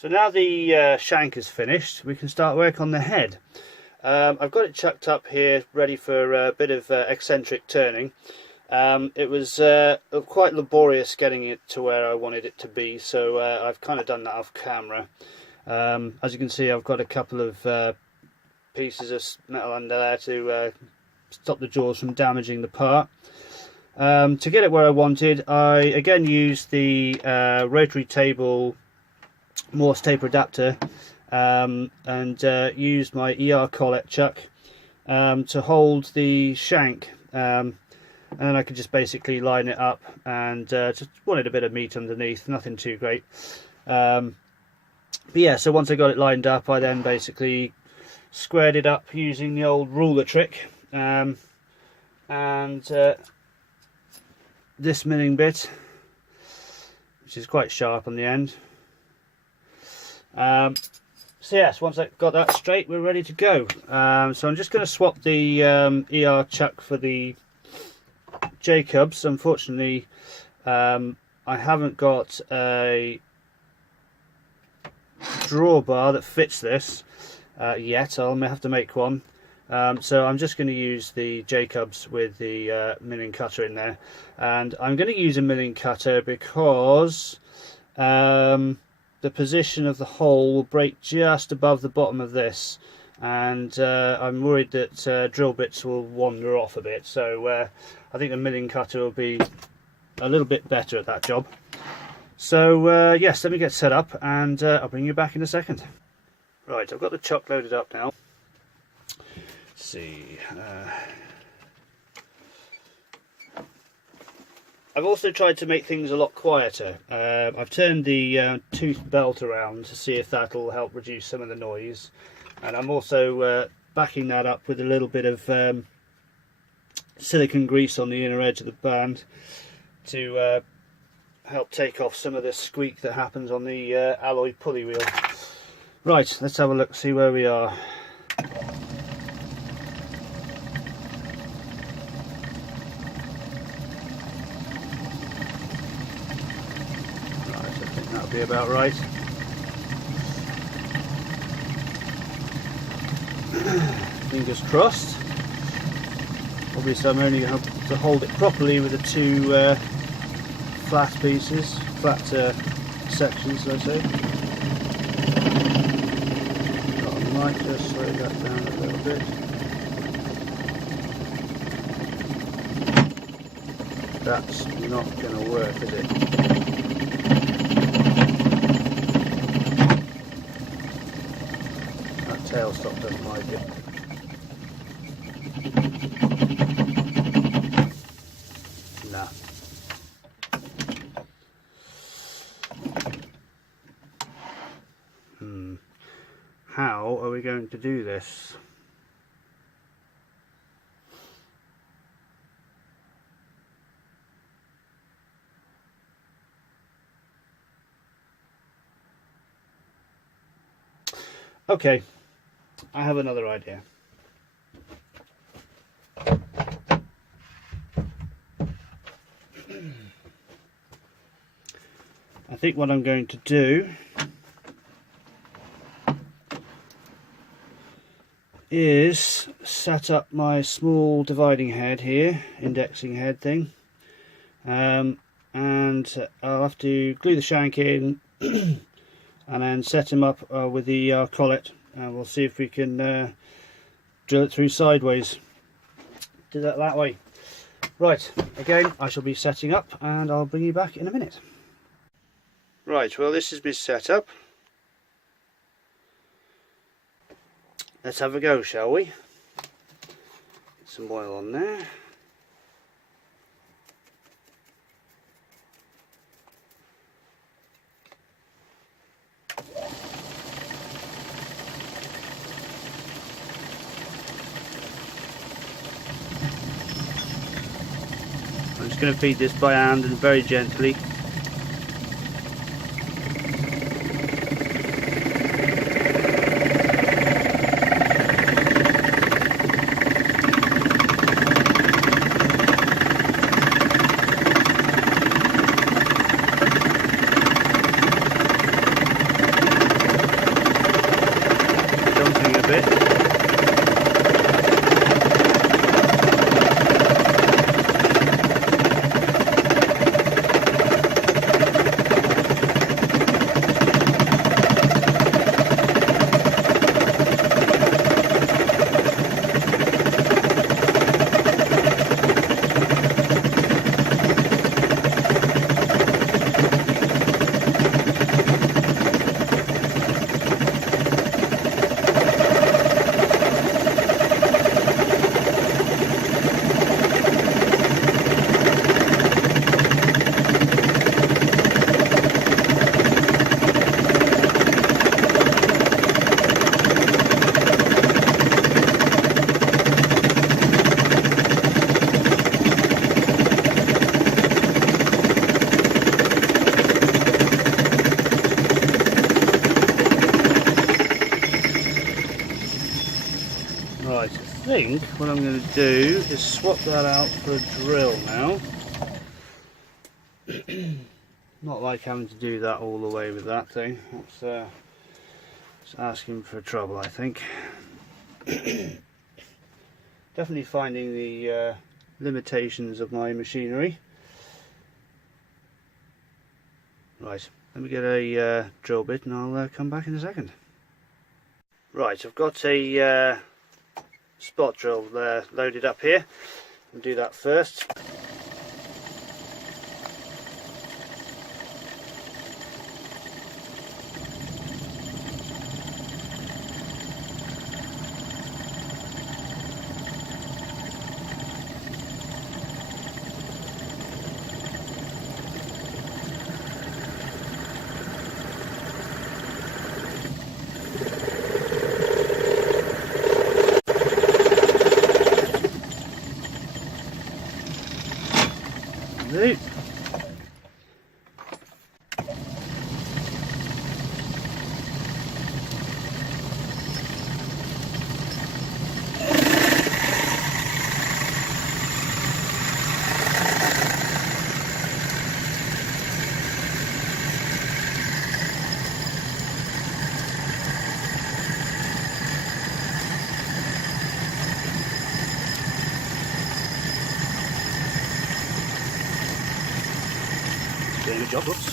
So now the shank is finished, we can start work on the head. I've got it chucked up here, ready for a bit of eccentric turning. It was quite laborious getting it to where I wanted it to be, so I've kind of done that off camera. As you can see, I've got a couple of pieces of metal under there to stop the jaws from damaging the part. To get it where I wanted, I again used the rotary table Morse taper adapter and used my ER collet chuck to hold the shank, and then I could just basically line it up, and just wanted a bit of meat underneath, nothing too great. But yeah, so once I got it lined up, I then basically squared it up using the old ruler trick, and this milling bit, which is quite sharp on the end. So yes, once I've got that straight, we're ready to go. So I'm just going to swap the ER chuck for the Jacobs. Unfortunately, I haven't got a drawbar that fits this yet. I'll have to make one. So I'm just going to use the Jacobs with the milling cutter in there, and I'm going to use a milling cutter because the position of the hole will break just above the bottom of this, and I'm worried that drill bits will wander off a bit, so I think the milling cutter will be a little bit better at that job. So yes, let me get set up, and I'll bring you back in a second. Right, I've got the chuck loaded up now. Let's see. I've also tried to make things a lot quieter. I've turned the tooth belt around to see if that'll help reduce some of the noise, and I'm also backing that up with a little bit of silicone grease on the inner edge of the band to help take off some of the squeak that happens on the alloy pulley wheel. Right, let's have a look, see where we are. That'll be about right. Fingers crossed. Obviously I'm only going to hold it properly with the two flat pieces, flat sections, let's say. I might just slow that down a little bit. That's not going to work, is it? Tailstock doesn't like it. Nah. How are we going to do this? Okay. I have another idea. I think what I'm going to do is set up my small dividing head here, indexing head thing, and I'll have to glue the shank in and then set him up with the collet. And we'll see if we can drill it through sideways. Do that way. Right, again, I shall be setting up, and I'll bring you back in a minute. Right, well, this is my setup. Let's have a go, shall we? Get some oil on there. I'm just going to feed this by hand and very gently. think what I'm going to do is swap that out for a drill now. Not like having to do that all the way with that thing. That's it's asking for trouble, I think. Definitely finding the limitations of my machinery. Right, let me get a drill bit and I'll come back in a second. Right, I've got a spot drill loaded up here. I'll do that first. Do. Doing a good job, whoops.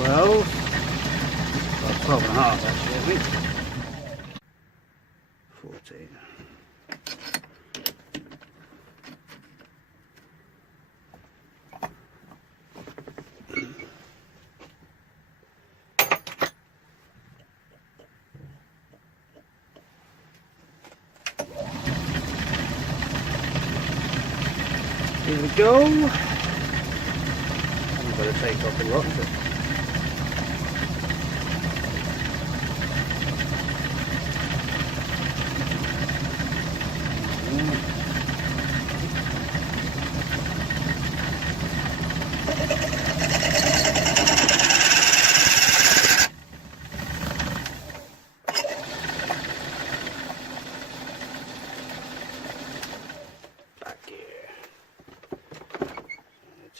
Well, 12 and a half actually, I think. 14. Here we go. I'm going to take off a lot, but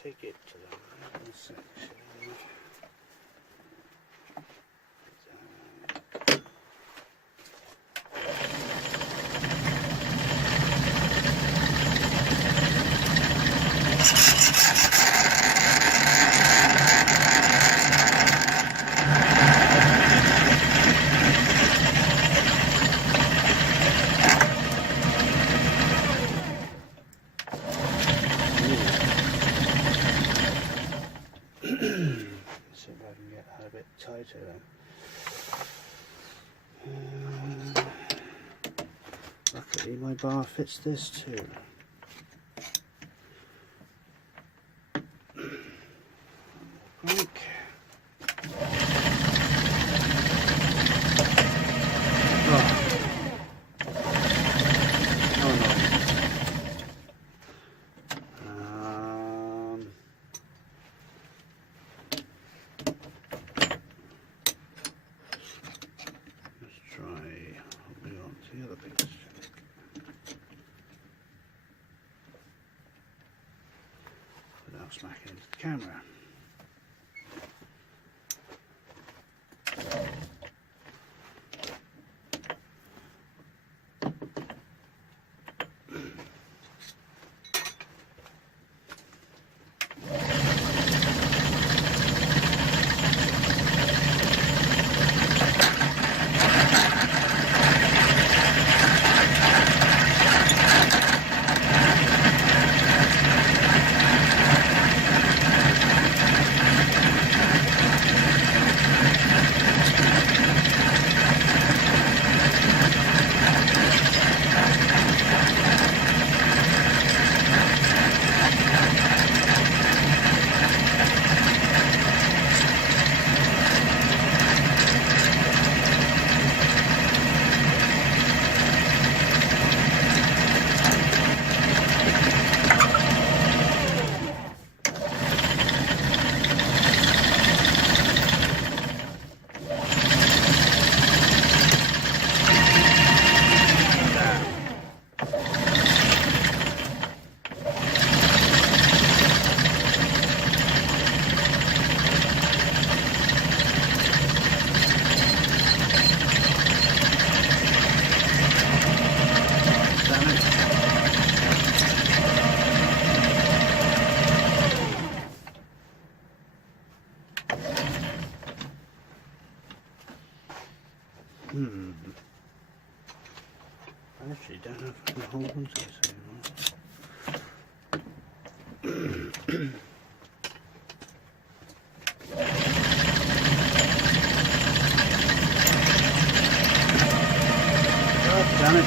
take it to the other section. See if I can get that a bit tighter then. Luckily my bar fits this too. Crank. Without smacking into the camera. I actually don't know if I can hold on to this anymore. Oh, damn it.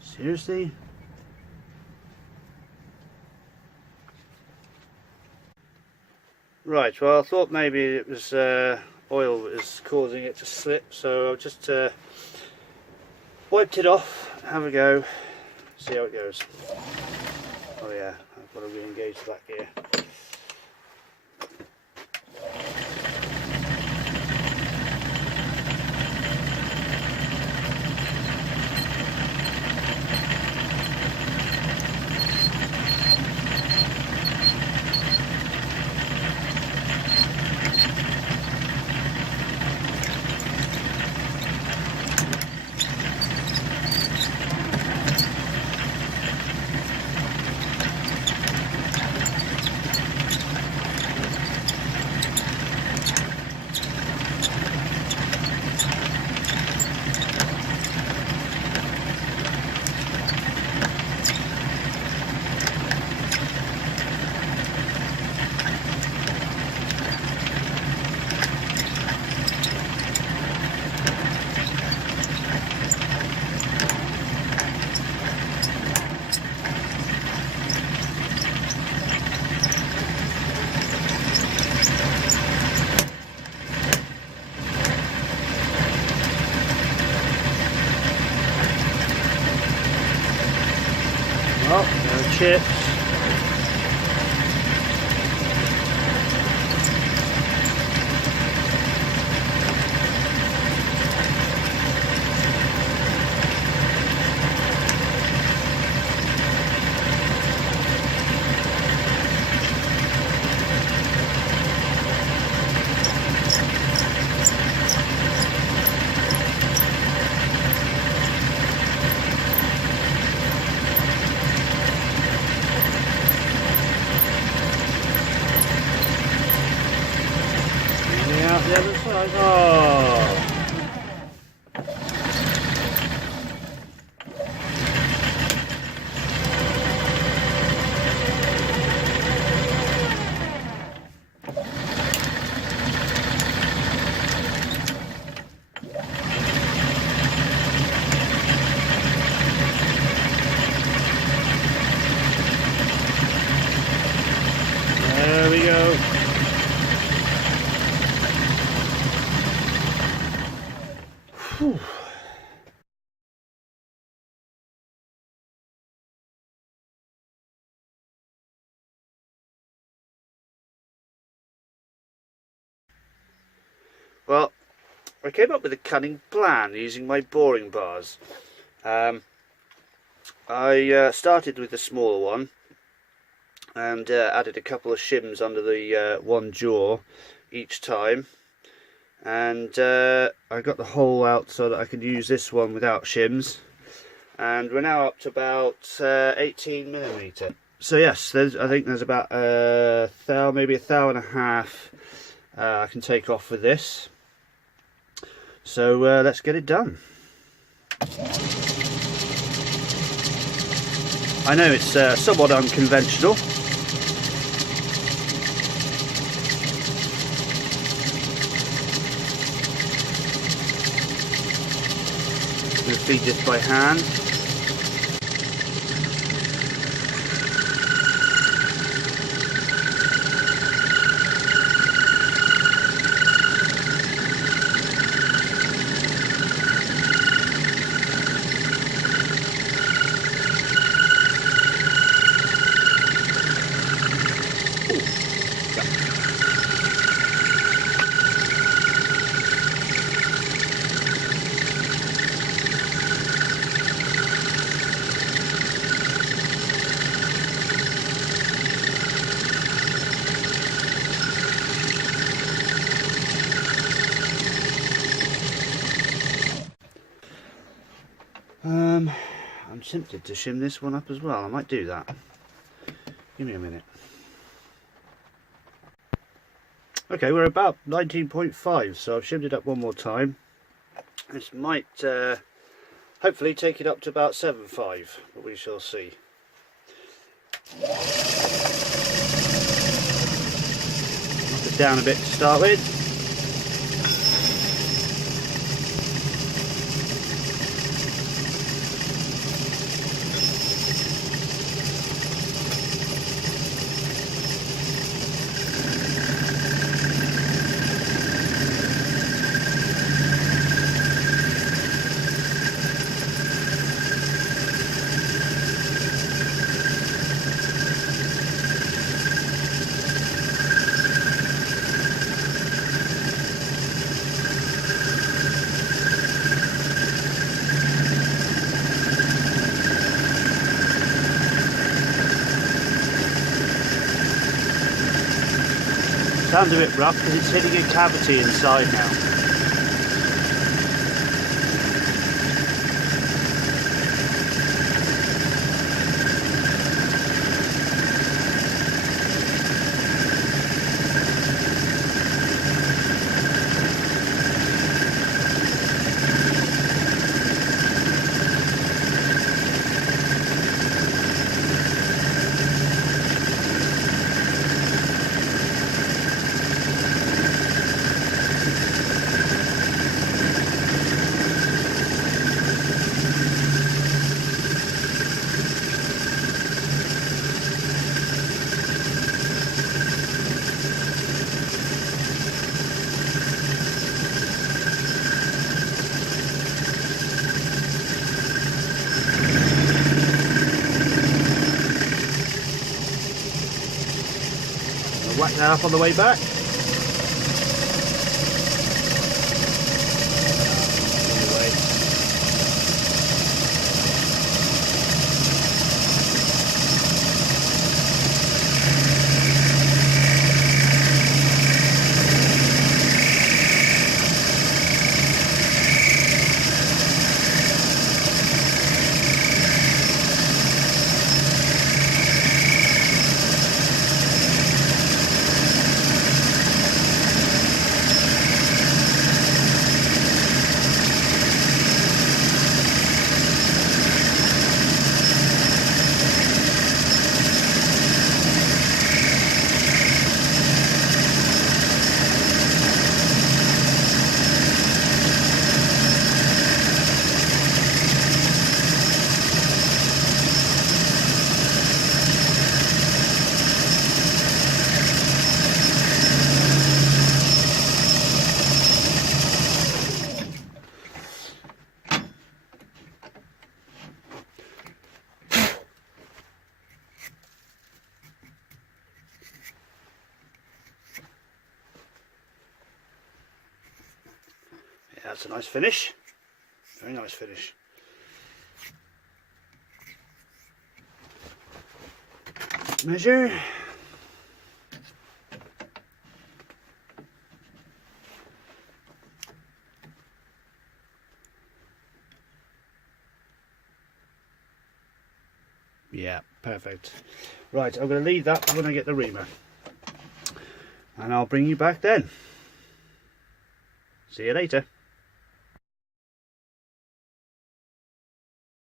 Seriously? Right, well I thought maybe it was oil that was causing it to slip, so I just wiped it off, have a go, see how it goes. Oh yeah, I've got to re-engage that gear. chips. Out the other side. Oh. There we go. Whew. Well, I came up with a cunning plan using my boring bars. I started with the smaller one and added a couple of shims under the one jaw each time, and I got the hole out so that I could use this one without shims, and we're now up to about 18mm. So yes, I think there's about a thou, maybe a thou and a half I can take off with this. So let's get it done. I know it's somewhat unconventional. I'm going to feed this by hand. I'm tempted to shim this one up as well. I might do that. Give me a minute. Okay, we're about 19.5, so I've shimmed it up one more time. This might hopefully take it up to about 7.5, but we shall see. Knock it down a bit to start with. Sounds a bit rough because it's hitting a cavity inside now. I'll whack that up on the way back. That's a nice finish, very nice finish. Measure. Yeah, perfect. Right, I'm going to leave that when I get the reamer, and I'll bring you back then. See you later.